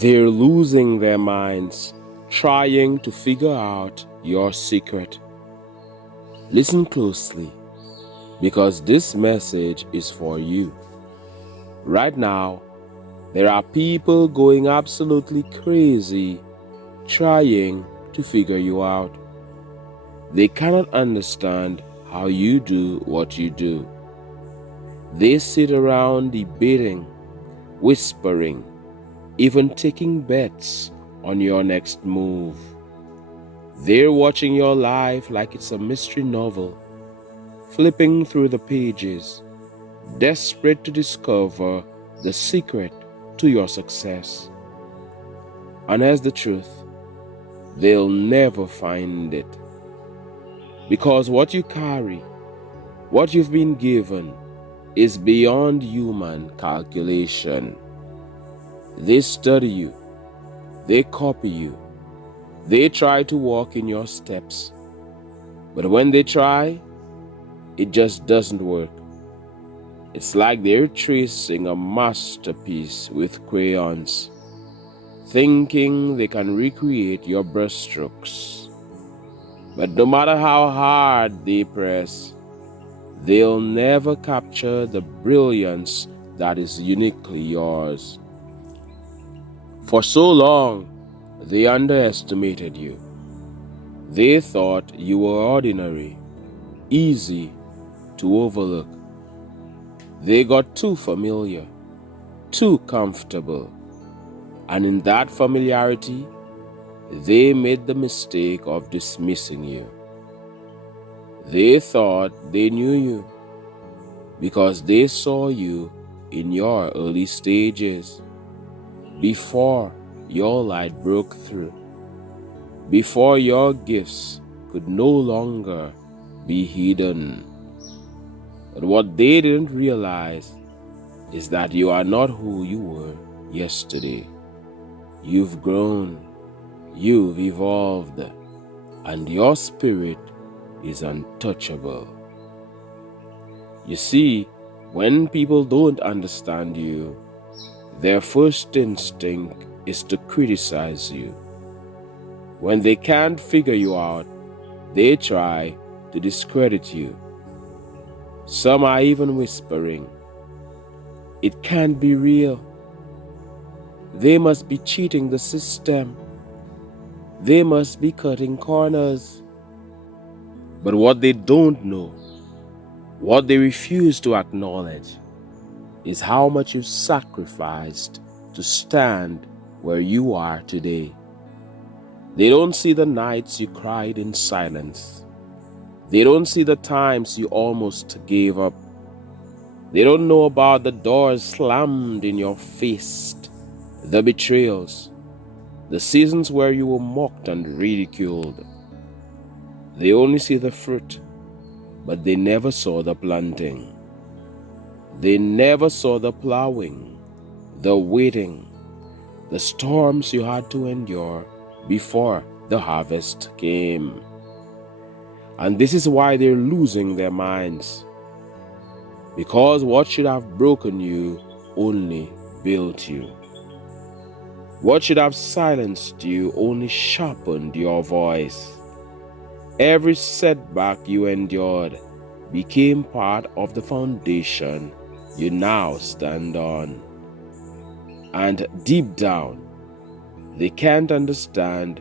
They're losing their minds trying to figure out your secret. Listen closely because this message is for you. Right now, there are people going absolutely crazy trying to figure you out. They cannot understand how you do what you do. They sit around debating, whispering, even taking bets on your next move. They're watching your life like it's a mystery novel, flipping through the pages, desperate to discover the secret to your success. And here's the truth, they'll never find it. Because what you carry, what you've been given, is beyond human calculation. They study you, they copy you, they try to walk in your steps. But when they try, it just doesn't work. It's like they're tracing a masterpiece with crayons, thinking they can recreate your brushstrokes. But no matter how hard they press, they'll never capture the brilliance that is uniquely yours. For so long, they underestimated you. They thought you were ordinary, easy to overlook. They got too familiar, too comfortable, and in that familiarity, they made the mistake of dismissing you. They thought they knew you because they saw you in your early stages, before your light broke through, before your gifts could no longer be hidden. But what they didn't realize is that you are not who you were yesterday. You've grown, you've evolved, and your spirit is untouchable. You see, when people don't understand you, their first instinct is to criticize you. When they can't figure you out, they try to discredit you. Some are even whispering, "It can't be real. They must be cheating the system. They must be cutting corners." But what they don't know, what they refuse to acknowledge, is how much you've sacrificed to stand where you are today. They don't see the nights you cried in silence. They don't see the times you almost gave up. They don't know about the doors slammed in your face, the betrayals, the seasons where you were mocked and ridiculed. They only see the fruit, but they never saw the planting. They never saw the plowing, the waiting, the storms you had to endure before the harvest came. And this is why they're losing their minds. Because what should have broken you only built you. What should have silenced you only sharpened your voice. Every setback you endured became part of the foundation you now stand on. And deep down, they can't understand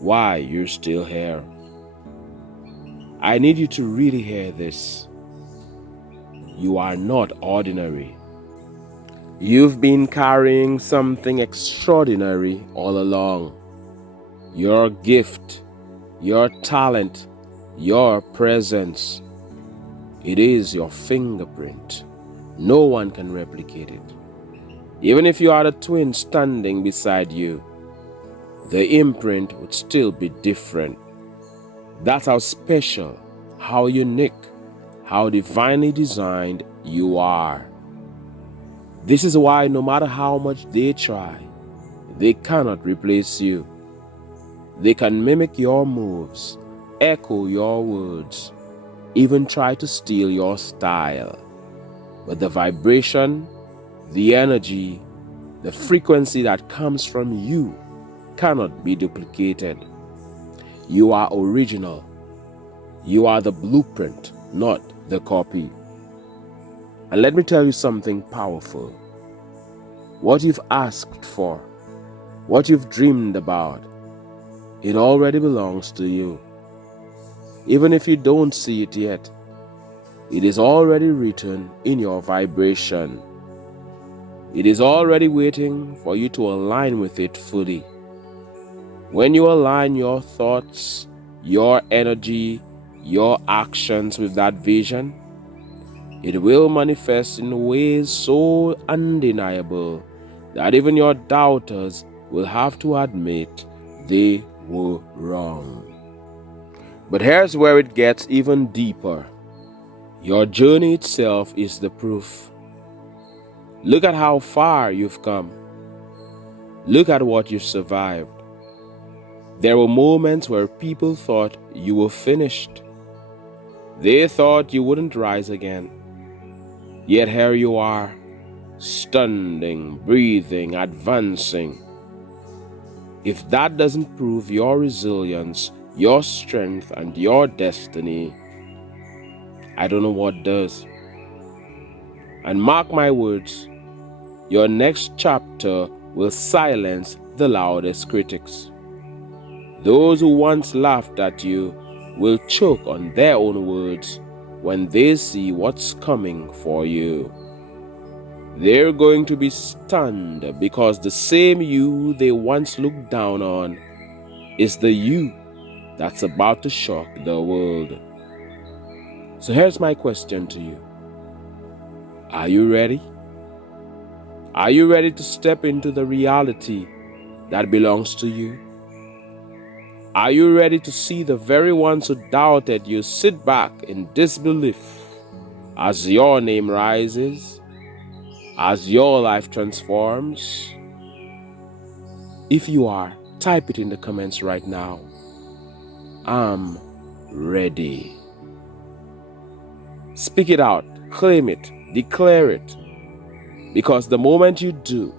why you're still here. I need you to really hear this. You are not ordinary. You've been carrying something extraordinary all along. Your gift, your talent, your presence. It is your fingerprint. No one can replicate it. Even if you had a twin standing beside you, the imprint would still be different. That's how special, how unique, how divinely designed you are. This is why no matter how much they try, they cannot replace you. They can mimic your moves, echo your words, even try to steal your style. But the vibration, the energy, The frequency that comes from you cannot be duplicated. You are original. You are the blueprint, not the copy. And let me tell you something powerful. What you've asked for, what you've dreamed about, it already belongs to you. Even if you don't see it yet, it is already written in your vibration. It is already waiting for you to align with it fully. When you align your thoughts, your energy, your actions with that vision, it will manifest in ways so undeniable that even your doubters will have to admit they were wrong. But here's where it gets even deeper. Your journey itself is the proof. Look at how far you've come. Look at what you've survived. There were moments where people thought you were finished. They thought you wouldn't rise again. Yet here you are, standing, breathing, advancing. If that doesn't prove your resilience, your strength, and your destiny, I don't know what does. And mark my words, your next chapter will silence the loudest critics. Those who once laughed at you will choke on their own words when they see what's coming for you. They're going to be stunned because the same you they once looked down on is the you that's about to shock the world. So here's my question to you. Are you ready? Are you ready to step into the reality that belongs to you? Are you ready to see the very ones who doubted you sit back in disbelief as your name rises, as your life transforms? If you are, type it in the comments right now. I'm ready. Speak it out, claim it, declare it. Because the moment you do,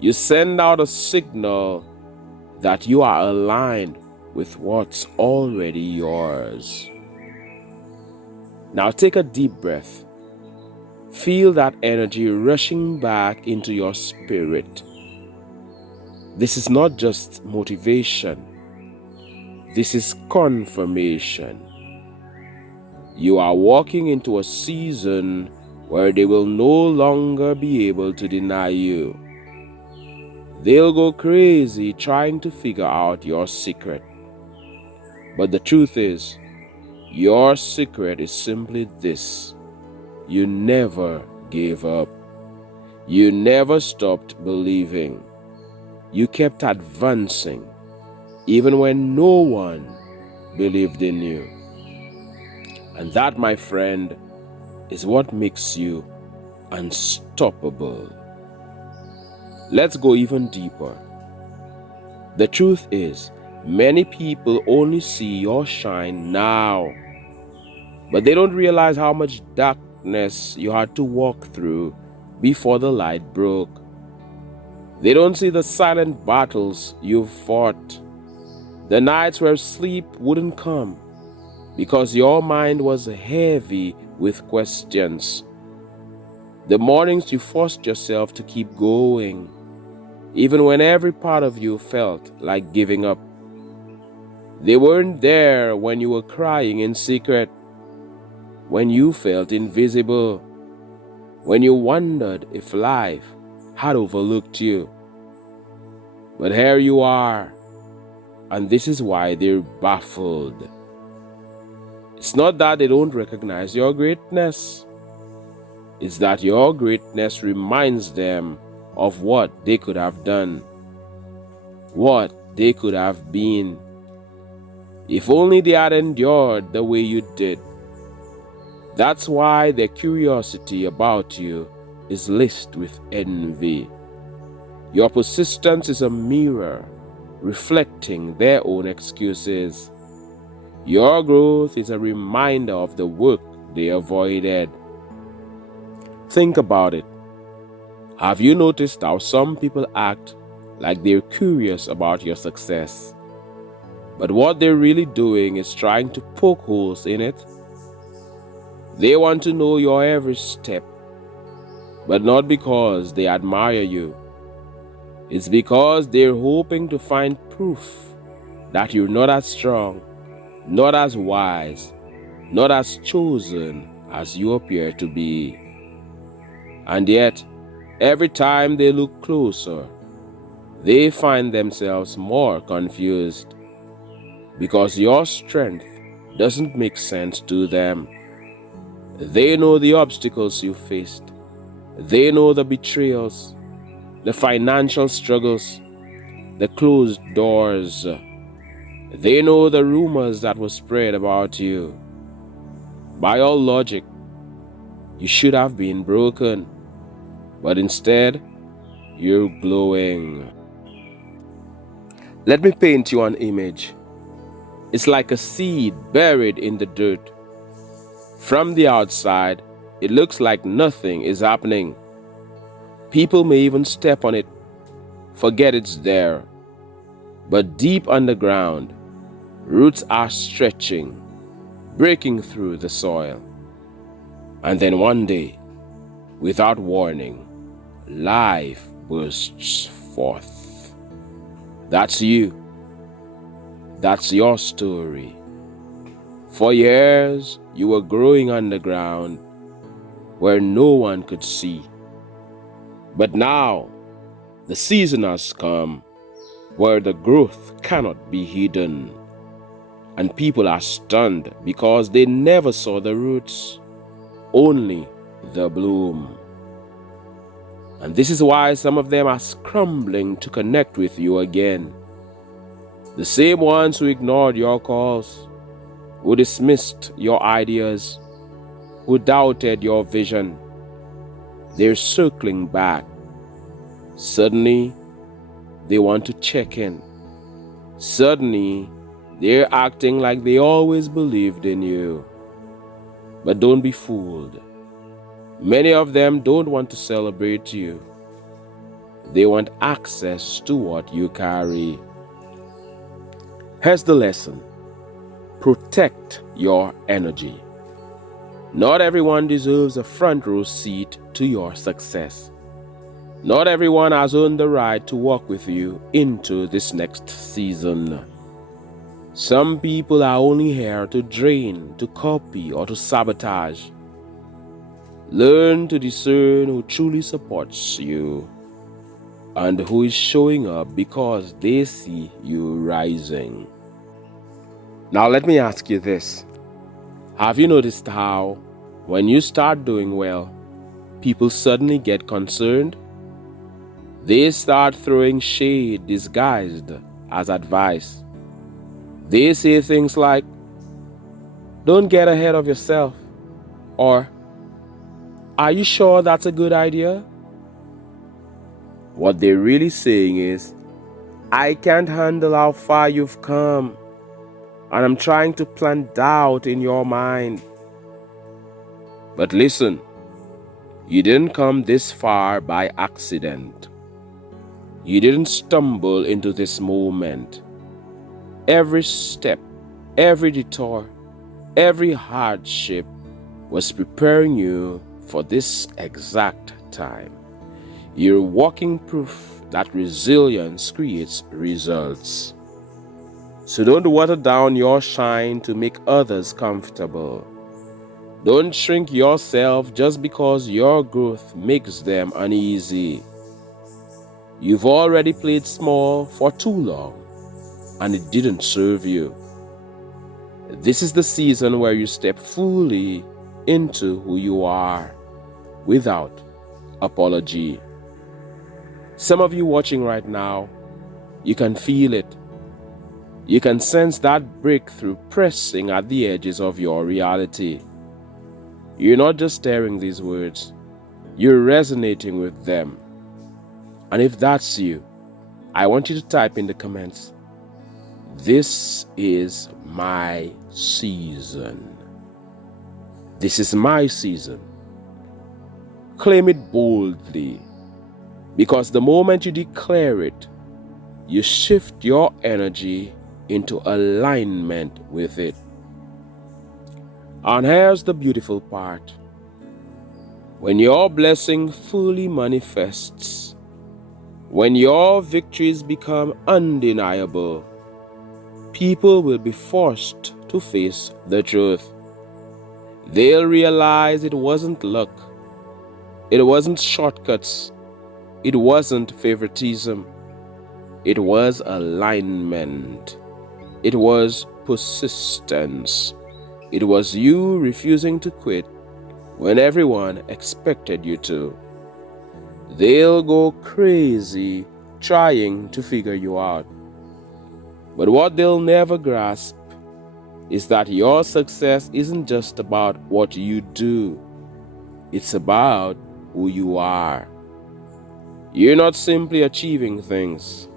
you send out a signal that you are aligned with what's already yours. Now take a deep breath. Feel that energy rushing back into your spirit. This is not just motivation. This is confirmation. You are walking into a season where they will no longer be able to deny you. They'll go crazy trying to figure out your secret. But the truth is, your secret is simply this. You never gave up. You never stopped believing. You kept advancing, even when no one believed in you. And that, my friend, is what makes you unstoppable. Let's go even deeper. The truth is, many people only see your shine now, but they don't realize how much darkness you had to walk through before the light broke. They don't see the silent battles you've fought, the nights where sleep wouldn't come because your mind was heavy with questions, the mornings you forced yourself to keep going, even when every part of you felt like giving up. They weren't there when you were crying in secret, when you felt invisible, when you wondered if life had overlooked you. But here you are, and this is why they're baffled. It's not that they don't recognize your greatness. It's that your greatness reminds them of what they could have done, what they could have been, if only they had endured the way you did. That's why their curiosity about you is laced with envy. Your persistence is a mirror reflecting their own excuses. Your growth is a reminder of the work they avoided. Think about it. Have you noticed how some people act like they're curious about your success, but what they're really doing is trying to poke holes in it? They want to know your every step, but not because they admire you. It's because they're hoping to find proof that you're not as strong, not as wise, not as chosen as you appear to be. And yet, every time they look closer, they find themselves more confused because your strength doesn't make sense to them. They know the obstacles you faced. They know the betrayals, the financial struggles, the closed doors. They know the rumors that were spread about you. By all logic, you should have been broken, but instead, you're glowing. Let me paint you an image. It's like a seed buried in the dirt. From the outside, it looks like nothing is happening. People may even step on it, forget it's there. But deep underground, roots are stretching, breaking through the soil. And then one day, without warning, life bursts forth. That's you. That's your story. For years, you were growing underground where no one could see. But now, the season has come where the growth cannot be hidden. And people are stunned because they never saw the roots, only the bloom. And this is why some of them are scrambling to connect with you again. The same ones who ignored your calls, who dismissed your ideas, who doubted your vision, they're circling back. Suddenly, they want to check in. Suddenly, they're acting like they always believed in you. But don't be fooled. Many of them don't want to celebrate you. They want access to what you carry. Here's the lesson. Protect your energy. Not everyone deserves a front row seat to your success. Not everyone has earned the right to walk with you into this next season. Some people are only here to drain, to copy, or to sabotage. Learn to discern who truly supports you and who is showing up because they see you rising. Now let me ask you this. Have you noticed how, when you start doing well, people suddenly get concerned? They start throwing shade disguised as advice. They say things like, "Don't get ahead of yourself," or "Are you sure that's a good idea?" What they're really saying is, "I can't handle how far you've come, and I'm trying to plant doubt in your mind." But listen, you didn't come this far by accident. You didn't stumble into this moment. Every step, every detour, every hardship was preparing you for this exact time. You're walking proof that resilience creates results. So don't water down your shine to make others comfortable. Don't shrink yourself just because your growth makes them uneasy. You've already played small for too long, and it didn't serve you. This is the season where you step fully into who you are, without apology. Some of you watching right now, you can feel it. You can sense that breakthrough pressing at the edges of your reality. You're not just hearing these words, you're resonating with them. And if that's you, I want you to type in the comments, "This is my season." This is my season. Claim it boldly. Because the moment you declare it, you shift your energy into alignment with it. And here's the beautiful part. When your blessing fully manifests, when your victories become undeniable, people will be forced to face the truth. They'll realize it wasn't luck, it wasn't shortcuts, it wasn't favoritism, it was alignment, it was persistence, it was you refusing to quit when everyone expected you to. They'll go crazy trying to figure you out. But what they'll never grasp is that your success isn't just about what you do, it's about who you are. You're not simply achieving things,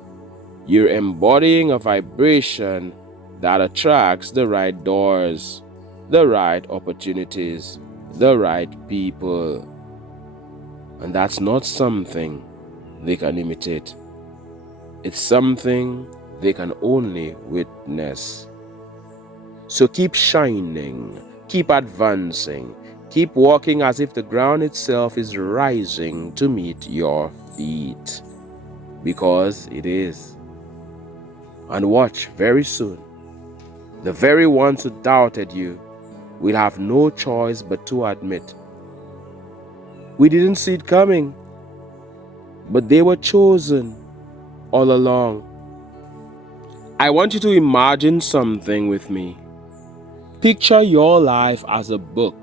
you're embodying a vibration that attracts the right doors, the right opportunities, the right people. And that's not something they can imitate. It's something they can only witness. So keep shining, keep advancing, keep walking as if the ground itself is rising to meet your feet. Because it is. And watch, very soon, the very ones who doubted you will have no choice but to admit, we didn't see it coming, but they were chosen all along. I want you to imagine something with me. Picture your life as a book.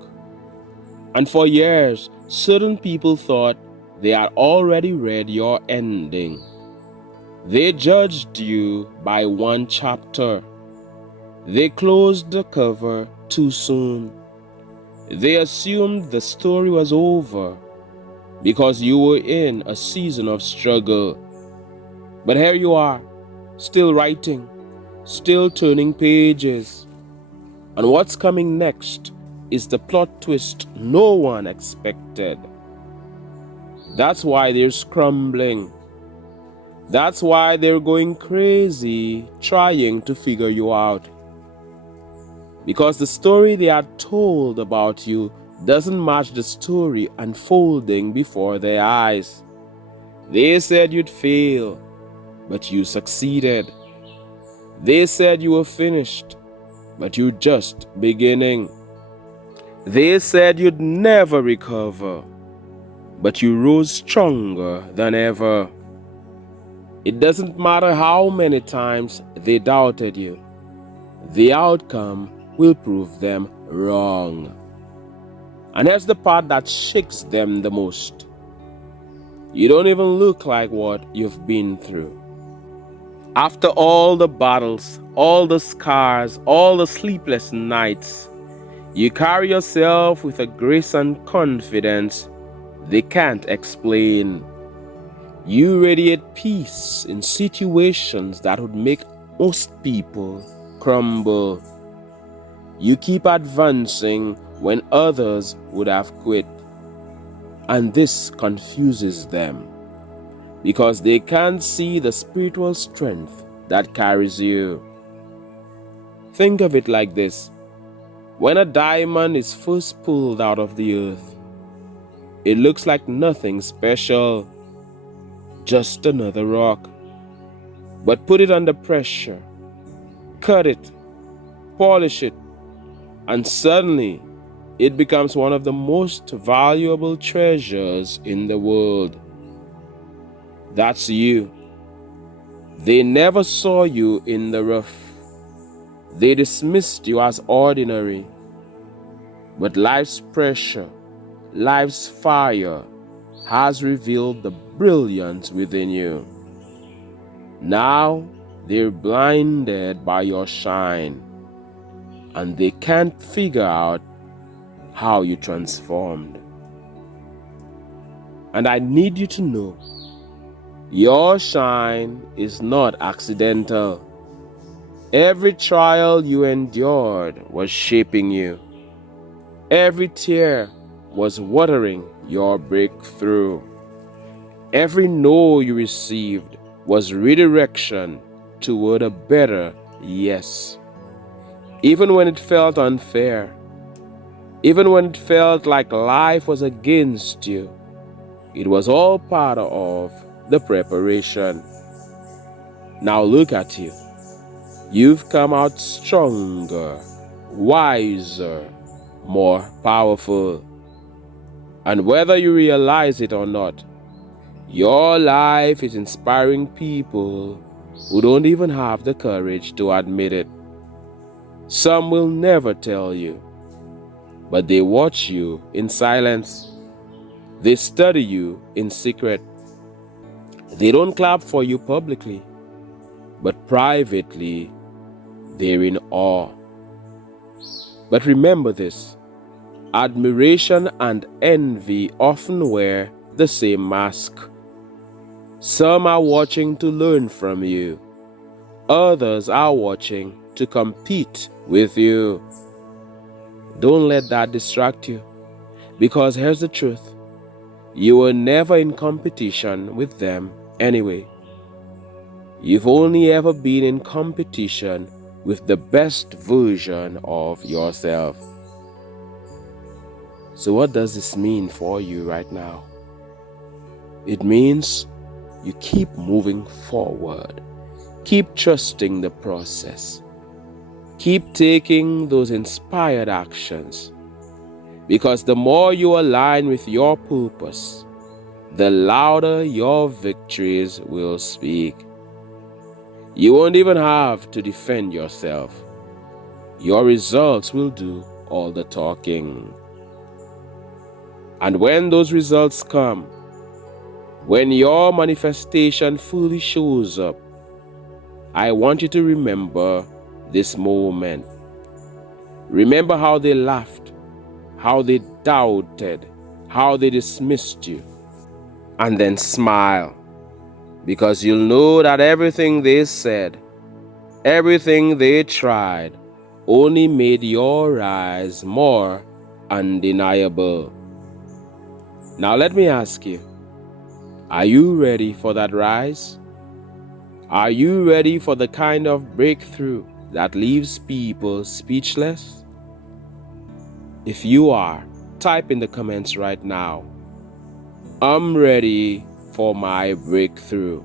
And for years, certain people thought they had already read your ending. They judged you by one chapter. They closed the cover too soon. They assumed the story was over because you were in a season of struggle. But here you are, still writing, still turning pages. And what's coming next is the plot twist no one expected. That's why they're scrambling. That's why they're going crazy trying to figure you out. Because the story they had told about you doesn't match the story unfolding before their eyes. They said you'd fail, but you succeeded. They said you were finished, but you're just beginning. They said you'd never recover, but you rose stronger than ever. It doesn't matter how many times they doubted you. The outcome will prove them wrong. And here's the part that shakes them the most. You don't even look like what you've been through. After all the battles, all the scars, all the sleepless nights, you carry yourself with a grace and confidence they can't explain. You radiate peace in situations that would make most people crumble. You keep advancing when others would have quit. And this confuses them because they can't see the spiritual strength that carries you. Think of it like this. When a diamond is first pulled out of the earth, it looks like nothing special, just another rock. But put it under pressure, cut it, polish it, and suddenly it becomes one of the most valuable treasures in the world. That's you. They never saw you in the rough. They dismissed you as ordinary. But life's pressure, life's fire has revealed the brilliance within you. Now they're blinded by your shine, and they can't figure out how you transformed. And I need you to know, your shine is not accidental. Every trial you endured was shaping you. Every tear was watering your breakthrough. Every no you received was redirection toward a better yes. Even when it felt unfair, even when it felt like life was against you, it was all part of the preparation. Now look at you. You've come out stronger, wiser, more powerful. And whether you realize it or not, your life is inspiring people who don't even have the courage to admit it. Some will never tell you, but they watch you in silence. They study you in secret. They don't clap for you publicly, but privately, they're in awe. But remember this, admiration and envy often wear the same mask. Some are watching to learn from you. Others are watching to compete with you. Don't let that distract you, because here's the truth. You were never in competition with them anyway. You've only ever been in competition with the best version of yourself. So what does this mean for you right now? It means you keep moving forward. Keep trusting the process. Keep taking those inspired actions. Because the more you align with your purpose, the louder your victories will speak. You won't even have to defend yourself. Your results will do all the talking. And when those results come, when your manifestation fully shows up, I want you to remember this moment. Remember how they laughed, how they doubted, how they dismissed you. And then smile, because you'll know that everything they said, everything they tried, only made your rise more undeniable. Now let me ask you, are you ready for that rise? Are you ready for the kind of breakthrough that leaves people speechless? If you are, type in the comments right now, I'm ready for my breakthrough.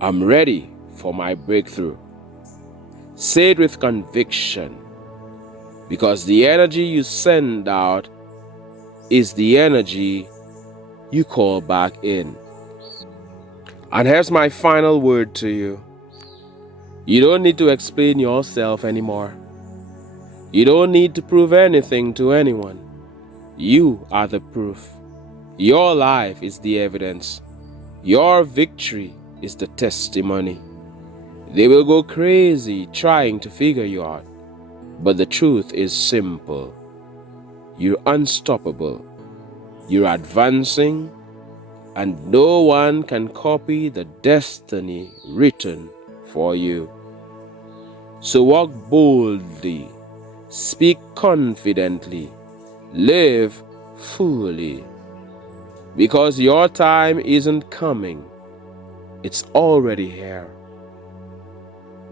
I'm ready for my breakthrough. Say it with conviction, because the energy you send out is the energy you call back in. And here's my final word to you. You don't need to explain yourself anymore. You don't need to prove anything to anyone. You are the proof. Your life is the evidence. Your victory is the testimony. They will go crazy trying to figure you out, but the truth is simple. You're unstoppable. You're advancing, and no one can copy the destiny written for you. So walk boldly, speak confidently, live fully, because your time isn't coming, it's already here.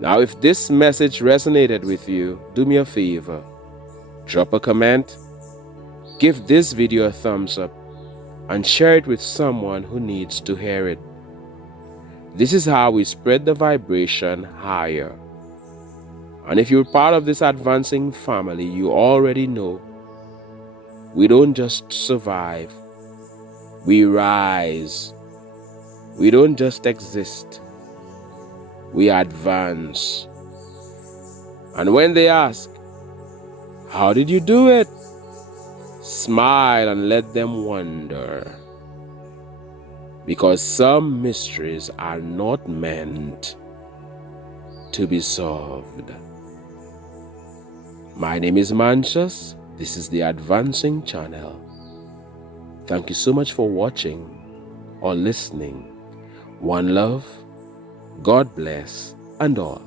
Now, if this message resonated with you, do me a favor, drop a comment, give this video a thumbs up, and share it with someone who needs to hear it. This is how we spread the vibration higher. And if you're part of this advancing family, you already know we don't just survive, we rise. We don't just exist, we advance. And when they ask, how did you do it? Smile and let them wonder. Because some mysteries are not meant to be solved. My name is Mantius. This is the Advancing Channel. Thank you so much for watching or listening. One love, God bless, and all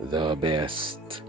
the best.